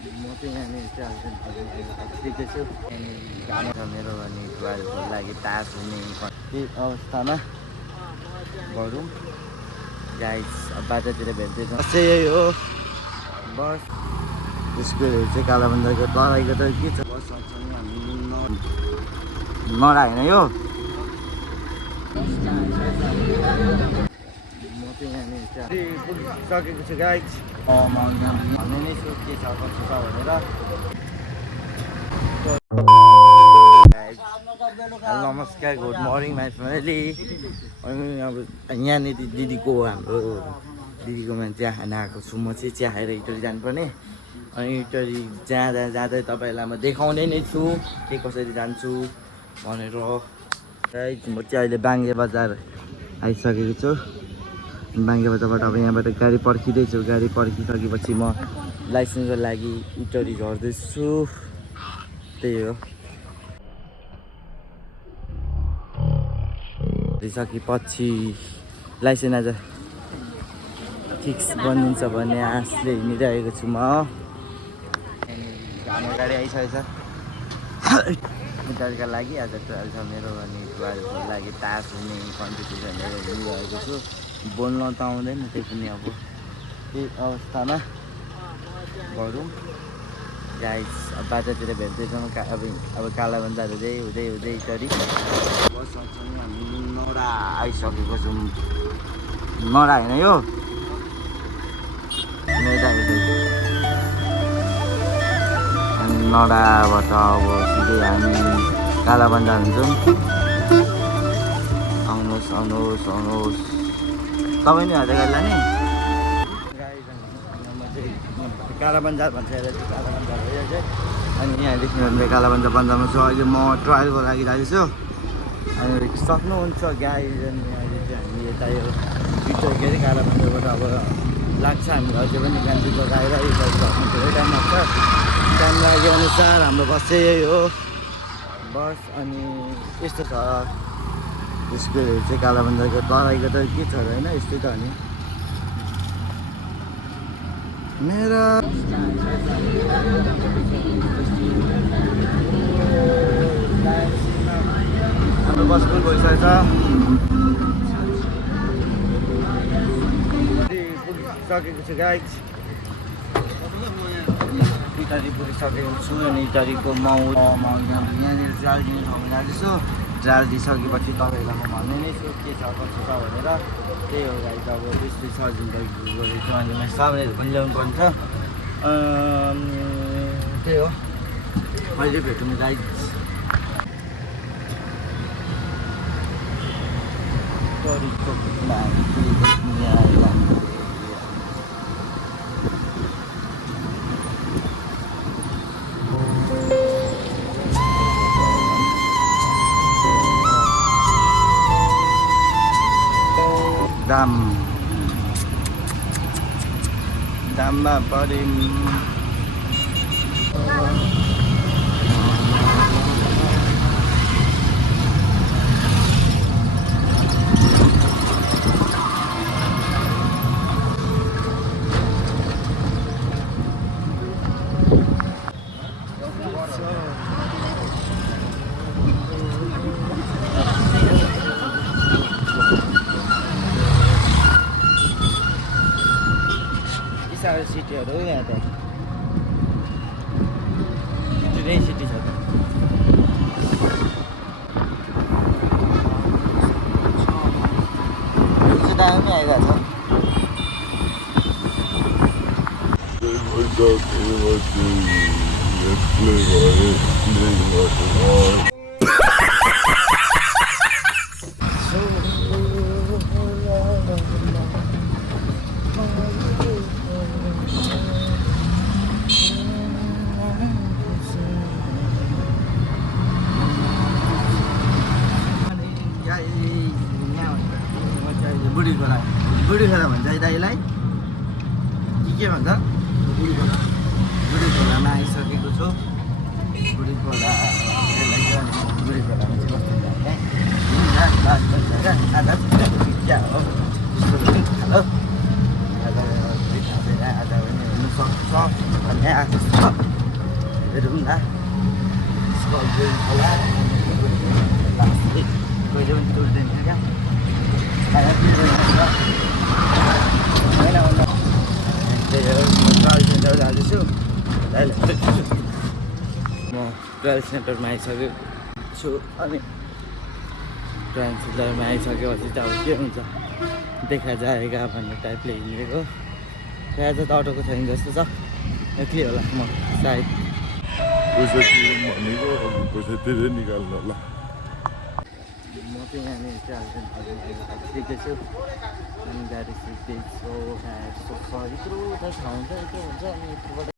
म चाहिँ यहाँनिर चाहिँ आइपुगेछु अनि मेरो अनि 12को लागि तास हुने त्यही अवस्थामा गरौँ गाइस। अब बाटोतिर भेट्दैछ चाहिँ यही हो बस। स्कुलहरू चाहिँ कालाबन्दाको तराईको त के छ बस हामी नडा होइन यो म चाहिँ यहाँनिर चाहिँ पुगिसकेको छु गाइस। भन्ने नै छु के छ कस्तो छ भनेर। नमस्कार, गुड मर्निङ माई फ्यामिली। अनि अब यहाँनिर दिदीको हाम्रो दिदीकोमा चिया खान आएको छु। म चाहिँ चिया खाएर इटरी जानुपर्ने। अनि इटरी जाँदै तपाईँहरूलाई म देखाउँदै नै छु के कसरी जान्छु भनेर। म चाहिँ अहिले बाङ्गे बजार आइसकेको छु। बाङ्गे बजारबाट अब यहाँबाट गाडी पर्खिँदैछु। गाडी पर्खिसकेपछि म लाइसेन्सको लागि इटरी झर्दैछु। त्यही हो। झरिसकेपछि लाइसेन्स आज फिक्स बनिन्छ भन्ने आशले हिँडिरहेको छु म। हाम्रो गाडी आइसकेको छ इटरीका लागि। आज 12 छ मेरो अनि 12को लागि तास हुने कम्पिटिसनहरू हिँडिरहेको छु। बोल्न त आउँदैन त्यही पनि अब त्यही अवस्थामा गरौँ गाइस। अब बाटोतिर भेट्दैछौँ अब कालाबन्दाहरू हुँदै इटरी बससँगसँगै हामी नडा आइसकेको छौँ। नडा होइन यो अनि नडाबाट अब सिधै हामी कालाबन्दा हुन्छौँ। आउनुहोस् तपाईँ नि हाल्दै गाडी लाने कालाबन्जार भन्छ यसलाई चाहिँ कालाबन्जार हो यो चाहिँ। अनि यहाँ देख्नुहुन्छ कालाबन्जार बन्जारमा छु। अहिले म ट्रायलको लागि जाँदैछु। अनि सक्नुहुन्छ गाइज। अनि अहिले चाहिँ हामी यता यो भित्र के अरे कालाबन्जारबाट अब लाग्छ हामी अझै पनि गान्धीको गएर यो साइड सक्नु धेरै टाइम लाग्छ। टाइम लागे अनुसार हाम्रो बस चाहिँ यही हो बस। अनि यस्तो छ स्कुलहरू चाहिँ कालाबन्जारको तराईको त के छ होइन यस्तै त अनि मेरो हाम्रो बस पनि गइसकेको छ। पुगिसकेको छु गाइस। इटरी पुगिसकेको छु। अनि इटरीको माउल यहाँनिर ट्रायल दिने ठाउँमा जाँदैछु। ट्रायल दिइसकेपछि तपाईँहरूलाई म भन्ने नै छु के छ कस्तो छ भनेर। त्यही हो गाइस। अब त्यस्तै छ जिन्दगी गरेको अनि मैले सबैले भनिल्याउनु पर्छ। त्यही हो अहिले भेटौँ गाइस। दाममा पऱ्यौँ। साह्रो सिटीहरू यहाँ त धेरै सिटी छ त। चाहिँ दामी आइरहेको छ। बुढी खोला भन्छ है दाइलाई के भन्छ? बुढी खोलामा आइसकेको छु। बुढी खोला बुढी खोलामा चाहिँ कस्तो जाने आधा हो आधा पनि हुनु सक्छ भन्ने आशा हेरौँ न स्कर्पियो होला कहिले पनि तुर्दैन क्या ट्राभल सेन्टर जाँदैछु म ट्राभल सेन्टरमा आइसकेको छु अनि ट्राभल सेन्टरमा आइसकेपछि त अब के हुन्छ देखा जाएगा भन्ने टाइपले हिँडेको त्यहाँ चाहिँ त अटोको छैन जस्तो छ एक्लै होला म सायद पैसा तिरौँ भनेको अब पैसा तिरै निकाल्नु होला म चाहिँ यहाँनिर ट्राभल सेन्टरमा आइसकेको छु अनि गाडी सिक्दैछु यत्रो त ठाउँ त यस्तो हुन्छ अनि यत्रोबाट